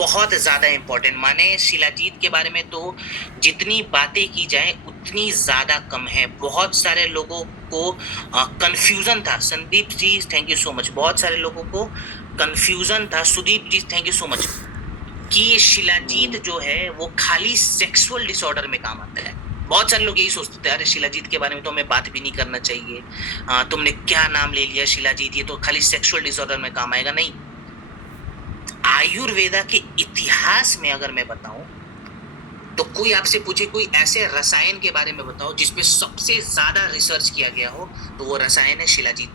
बहुत ज्यादा इंपॉर्टेंट। माने शिलाजीत के बारे में तो जितनी बातें की जाए उतनी ज्यादा कम है। बहुत सारे लोगों को कंफ्यूजन था। Sandeep ji thank you so much. बहुत सारे लोगों को कंफ्यूजन था, सुदीप जी थैंक यू सो मच, कि ये शिलाजीत जो है वो खाली सेक्सुअल डिसऑर्डर में काम आता है। बहुत सारे लोग यही सोचते थे, अरे शिलाजीत के बारे में तो हमें बात भी नहीं करना चाहिए, तुमने क्या नाम ले लिया शिलाजीत, ये तो खाली सेक्सुअल डिसऑर्डर में काम आएगा। नहीं, आयुर्वेदा के इतिहास में अगर मैं बताऊं तो कोई आपसे पूछे कोई ऐसे रसायन के बारे में बताओ जिसपे सबसे ज्यादा रिसर्च किया गया हो, तो वो रसायन है शिलाजीत।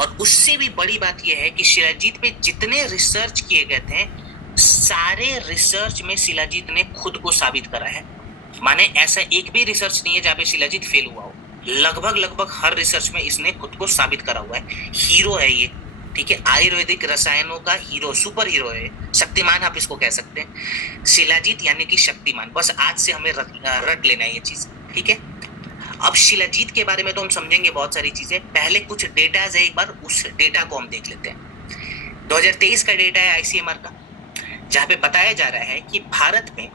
और उससे भी बड़ी बात यह है कि शिलाजीत पे जितने रिसर्च किए गए थे, सारे रिसर्च में शिलाजीत ने खुद को साबित करा है। माने ऐसा एक भी रिसर्च नहीं है जहां पे शिलाजीत फेल हुआ हो। लगभग लगभग हर रिसर्च में इसने खुद को साबित करा हुआ है। हीरो है ये, ठीक है, आयुर्वेदिक रसायनों का हीरो, सुपर हीरो है, शक्तिमान आप इसको कह सकते हैं। शिलाजीत यानी कि शक्तिमान, बस आज से हमें रट लेना है ये चीज, ठीक है। अब शिलाजीत के बारे में तो हम समझेंगे बहुत सारी चीजें, पहले कुछ डेटा है, एक बार उस डेटा को हम देख लेते हैं। 2023 का डेटा है आईसीएमआर का, जहां पे बताया जा रहा है कि भारत में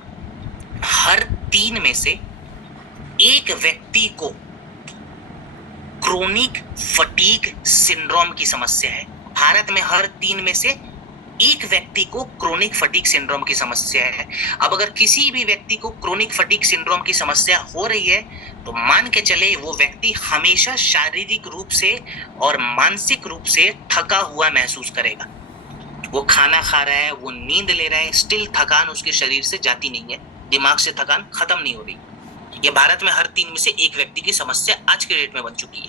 हर 3 में से एक व्यक्ति को क्रोनिक फटीग सिंड्रोम की समस्या है। भारत में हर 3 में से एक व्यक्ति को क्रोनिक फटीग सिंड्रोम की समस्या है। अब अगर किसी भी व्यक्ति को क्रोनिक फटीग सिंड्रोम की समस्या हो रही है तो मान के चले वो व्यक्ति हमेशा शारीरिक रूप से और मानसिक रूप से थका हुआ महसूस करेगा। वो खाना खा रहा है, वो नींद ले रहा है, स्टिल थकान उसके शरीर से जाती नहीं है, दिमाग से थकान खत्म नहीं हो रही। ये भारत में हर 3 में से एक व्यक्ति की समस्या आज के डेट में बन चुकी है।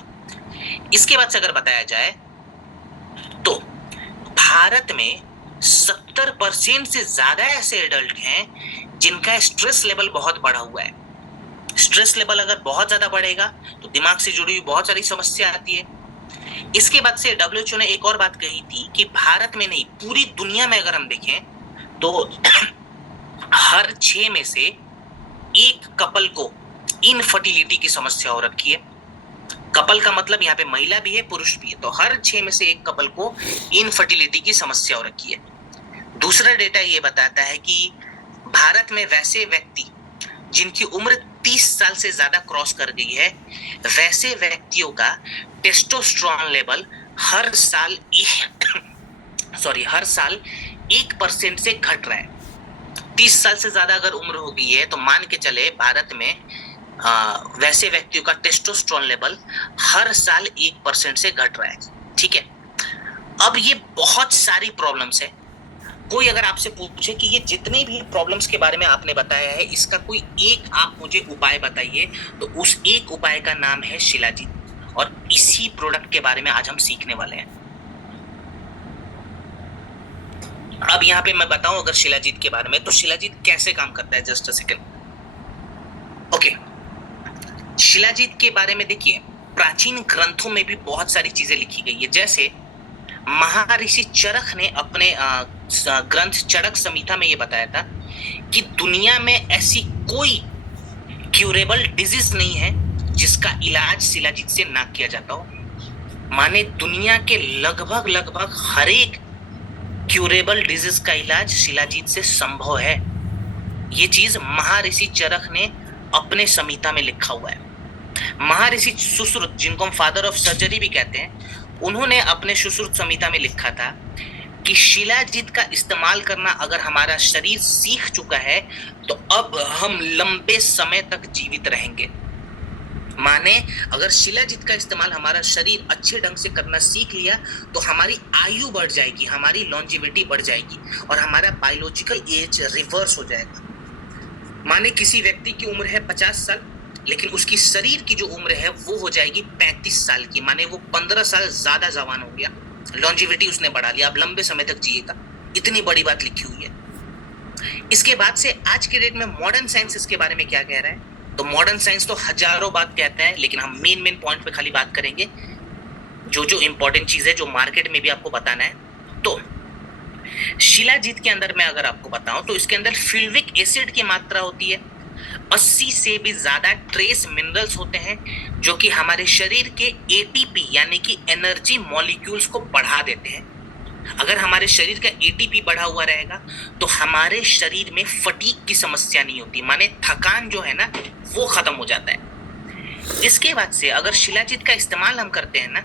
इसके बाद से अगर बताया जाए तो भारत में 70% से ज्यादा ऐसे एडल्ट हैं जिनका स्ट्रेस लेवल बहुत बढ़ा हुआ है। स्ट्रेस लेवल अगर बहुत ज्यादा बढ़ेगा तो दिमाग से जुड़ी हुई बहुत सारी समस्या आती है। इसके बाद से डब्ल्यूएचओ ने एक और बात कही थी कि भारत में नहीं, पूरी दुनिया में अगर हम देखें तो हर 6 में से एक कपल को इनफर्टिलिटी की समस्या हो रखी है। कपल का मतलब यहाँ पे महिला भी है, पुरुष भी है, तो हर 6 में से एक कपल को इनफर्टिलिटी की समस्या हो रखी है। दूसरा डेटा ये बताता है कि भारत में वैसे व्यक्ति जिनकी उम्र 30 साल से ज्यादा क्रॉस कर गई है, वैसे व्यक्तियों का टेस्टोस्टेरोन लेवल हर साल 1% से घट रहा है। 30 साल से ज्यादा अगर उम्र हो गई है तो मान के चले भारत में वैसे व्यक्तियों का टेस्टोस्टेरोन लेवल हर साल 1% से घट रहा है, ठीक है। अब ये बहुत सारी प्रॉब्लम्स है। कोई अगर आपसे पूछे कि ये जितने भी प्रॉब्लम्स के बारे में आपने बताया है, इसका कोई एक आप मुझे उपाय बताइए, तो उस एक उपाय का नाम है शिलाजीत। और इसी प्रोडक्ट के बारे में आज हम सीखने वाले हैं। अब यहाँ पे मैं बताऊं अगर शिलाजीत के बारे में, तो शिलाजीत कैसे काम करता है, just a second. Okay, shilajit के बारे में देखिए, प्राचीन ग्रंथों में भी बहुत सारी चीजें लिखी गई है। जैसे महर्षि चरक ने अपने ग्रंथ चरक संहिता में ये बताया था कि दुनिया में ऐसी कोई क्यूरेबल डिजीज नहीं है जिसका इलाज शिलाजीत से ना किया जाता हो। माने दुनिया के लगभग लगभग हर एक क्यूरेबल डिजीज का इलाज शिलाजीत से संभव है। ये चीज महर्षि चरक ने अपने संहिता में लिखा हुआ है। महर्षि सुश्रुत, जिनको हम फादर ऑफ सर्जरी भी कहते हैं, उन्होंने अपने सुश्रुत संहिता में लिखा था कि शिलाजीत का इस्तेमाल करना अगर हमारा शरीर सीख चुका है तो अब हम लंबे समय तक जीवित रहेंगे। माने अगर शिलाजीत का इस्तेमाल हमारा शरीर अच्छे ढंग से करना सीख लिया तो हमारी आयु बढ़ जाएगी, हमारी लॉन्जिविटी बढ़ जाएगी और हमारा बायोलॉजिकल एज रिवर्स हो जाएगा। माने किसी व्यक्ति की उम्र है 50 साल, लेकिन उसकी शरीर की जो उम्र है वो हो जाएगी 35 साल की। माने वो 15 साल ज्यादा जवान हो गया, लॉन्जिविटी उसने बढ़ा लिया, अब लंबे समय तक जिएगा। इतनी बड़ी बात लिखी हुई है। इसके बाद से आज के डेट में मॉडर्न साइंस इसके बारे में क्या कह रहा है, तो मॉडर्न साइंस तो हजारों बात कहते हैं, लेकिन हम मेन पॉइंट पे खाली बात करेंगे, जो जो इंपॉर्टेंट चीज है जो मार्केट में भी आपको बताना है। तो शिलाजीत के अंदर मैं अगर आपको बताऊं तो इसके अंदर फिल्विक एसिड की मात्रा होती है, 80 से भी ज्यादा ट्रेस मिनरल्स होते हैं जो कि हमारे शरीर के एटीपी यानी कि एनर्जी मॉलिक्यूल्स को बढ़ा देते हैं। अगर हमारे शरीर का एटीपी बढ़ा हुआ रहेगा तो हमारे शरीर में फटीग की समस्या नहीं होती, माने थकान जो है ना वो खत्म हो जाता है। इसके बाद से अगर शिलाजीत का इस्तेमाल हम करते हैं ना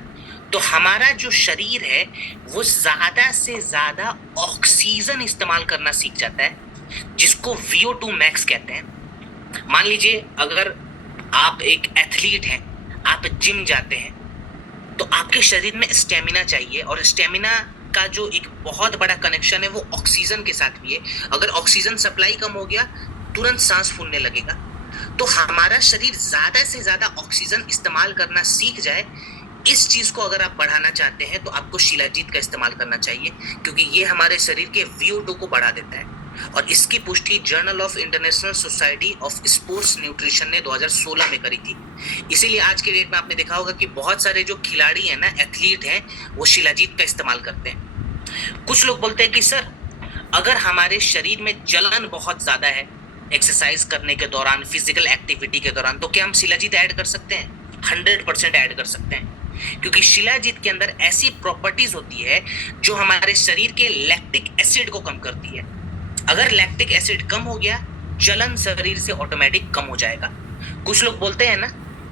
तो हमारा जो शरीर है वो ज्यादा से ज्यादा ऑक्सीजन इस्तेमाल करना सीख जाता है, जिसको VO2 मैक्स कहते हैं। मान लीजिए अगर आप एक एथलीट हैं, आप जिम जाते हैं, तो आपके शरीर में स्टेमिना चाहिए, और स्टेमिना का जो एक बहुत बड़ा कनेक्शन है वो ऑक्सीजन के साथ भी है। अगर ऑक्सीजन सप्लाई कम हो गया तुरंत सांस फूलने लगेगा। तो हमारा शरीर ज्यादा से ज्यादा ऑक्सीजन इस्तेमाल करना सीख जाए, इस चीज को अगर आप बढ़ाना चाहते हैं तो आपको शिलाजीत का इस्तेमाल करना चाहिए, क्योंकि ये हमारे शरीर के VO2 को बढ़ा देता है। और इसकी पुष्टि journal of international society of sports nutrition ने 2016 में करी थी। इसीलिए आज के डेट में आपने देखा होगा कि बहुत सारे जो खिलाड़ी हैं ना, एथलीट हैं, वो शिलाजीत का इस्तेमाल करते हैं। कुछ लोग बोलते हैं कि सर अगर हमारे शरीर में जलन बहुत ज्यादा है एक्सरसाइज करने के दौरान, फिजिकल एक्टिविटी के दौरान, तो क्या हम शिलाजीत ऐड कर सकते हैं? 100% ऐड कर सकते हैं, क्योंकि शिलाजीत के अंदर ऐसी प्रॉपर्टीज होती है जो हमारे शरीर के लैक्टिक एसिड को कम करती है। अगर लैक्टिक एसिड कम हो गया, जलन शरीर से ऑटोमेटिक कम हो जाएगा। कुछ लोग बोलते हैं ना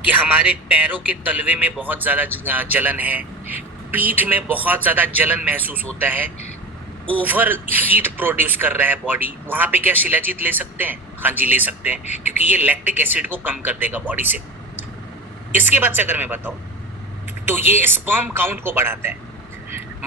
कि हमारे पैरों के तलवे में बहुत ज्यादा जलन है, पीठ में बहुत ज्यादा जलन महसूस होता है, ओवर हीट प्रोड्यूस कर रहा है बॉडी, वहां पे क्या शिलाजीत ले सकते हैं? हाँ जी, ले सकते हैं, क्योंकि ये लैक्टिक एसिड को कम कर देगा बॉडी से। इसके बाद से अगर मैं बताऊं तो ये स्पर्म काउंट को बढ़ाता है,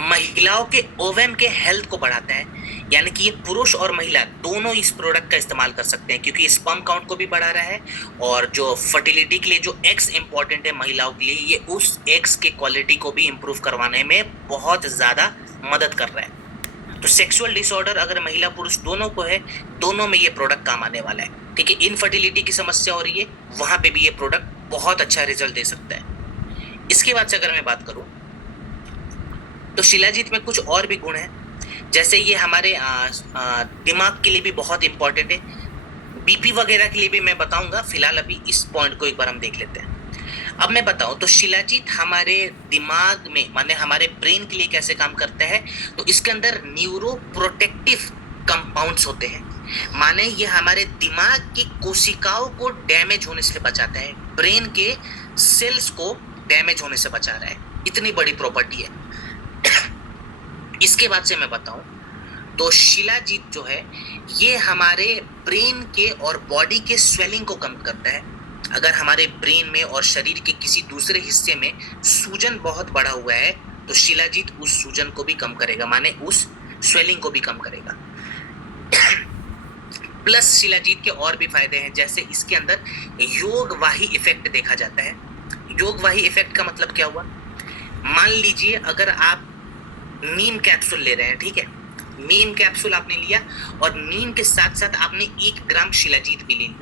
महिलाओं के ओवम के हेल्थ को बढ़ाता है, यानी कि ये पुरुष और महिला दोनों इस प्रोडक्ट का इस्तेमाल कर सकते हैं, क्योंकि स्पर्म काउंट को भी बढ़ा रहा है, और जो फर्टिलिटी के लिए जो एग्स इंपॉर्टेंट है महिलाओं के लिए, ये उस एग्स के क्वालिटी को भी इंप्रूव करवाने में बहुत ज्यादा मदद कर रहा है। तो सेक्सुअल डिसऑर्डर अगर महिला पुरुष दोनों को है, दोनों में ये प्रोडक्ट काम आने वाला है। ठीक है, इनफर्टिलिटी की समस्या हो रही है, वहां पे भी ये प्रोडक्ट बहुत अच्छा रिजल्ट दे सकता है। इसके बाद से अगर मैं बात करूं तो शिलाजीत में कुछ और भी गुण हैं, जैसे ये हमारे दिमाग के लिए भी बहुत इंपॉर्टेंट है, BP वगैरह के लिए भी मैं बताऊंगा। फिलहाल अभी इस पॉइंट को एक बार हम देख लेते हैं। अब मैं बताऊं तो शिलाजीत हमारे दिमाग में, माने हमारे ब्रेन के लिए कैसे काम करता है, तो इसके अंदर न्यूरो प्रोटेक्टिव कंपाउंड्स होते हैं, माने ये हमारे दिमाग की कोशिकाओं को डैमेज होने से बचाता है, ब्रेन के सेल्स को डैमेज होने से बचा रहा है, इतनी बड़ी प्रॉपर्टी है। इसके बाद से मैं बताऊं तो शिलाजीत जो है ये हमारे ब्रेन के और बॉडी के स्वेलिंग को कम करता है। अगर हमारे ब्रेन में और शरीर के किसी दूसरे हिस्से में सूजन बहुत बढ़ा हुआ है तो शिलाजीत उस सूजन को भी कम करेगा, माने उस स्वेलिंग को भी कम करेगा। प्लस शिलाजीत के और भी फायदे हैं, जैसे इसके अंदर योगवाही इफेक्ट देखा जाता है। योगवाही इफेक्ट का मतलब क्या हुआ? मान लीजिए अगर आप नीम कैप्सूल ले रहे हैं, ठीक है, नीम कैप्सूल आपने लिया और नीम के साथ साथ आपने 1 ग्राम शिलाजीत भी ले लिया,